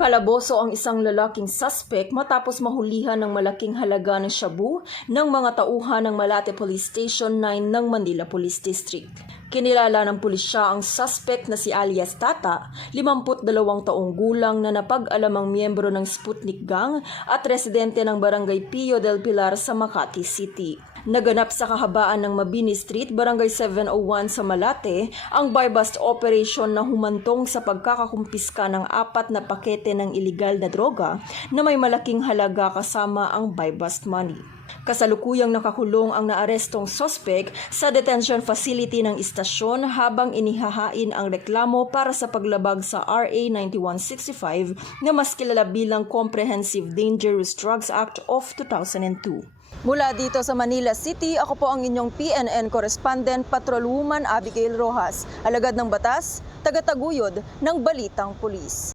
Kalaboso ang isang lalaking suspect matapos mahulihan ng malaking halaga ng shabu ng mga tauhan ng Malate Police Station 9 ng Manila Police District. Kinilala ng pulisya ang suspect na si alias Tata, 52 taong gulang na napag-alamang miyembro ng Sputnik Gang at residente ng Barangay Pio del Pilar sa Makati City. Naganap sa kahabaan ng Mabini Street, Barangay 701 sa Malate, ang buy-bust operation na humantong sa pagkakakumpiska ng 4 na pakete ng iligal na droga na may malaking halaga kasama ang buy-bust money. Kasalukuyang nakakulong ang naarestong suspect sa detention facility ng istasyon habang inihahain ang reklamo para sa paglabag sa RA 9165 na mas kilala bilang Comprehensive Dangerous Drugs Act of 2002. Mula dito sa Manila City, ako po ang inyong PNN correspondent, Patrolwoman Abigail Rojas, alagad ng batas, tagataguyod ng Balitang Pulis.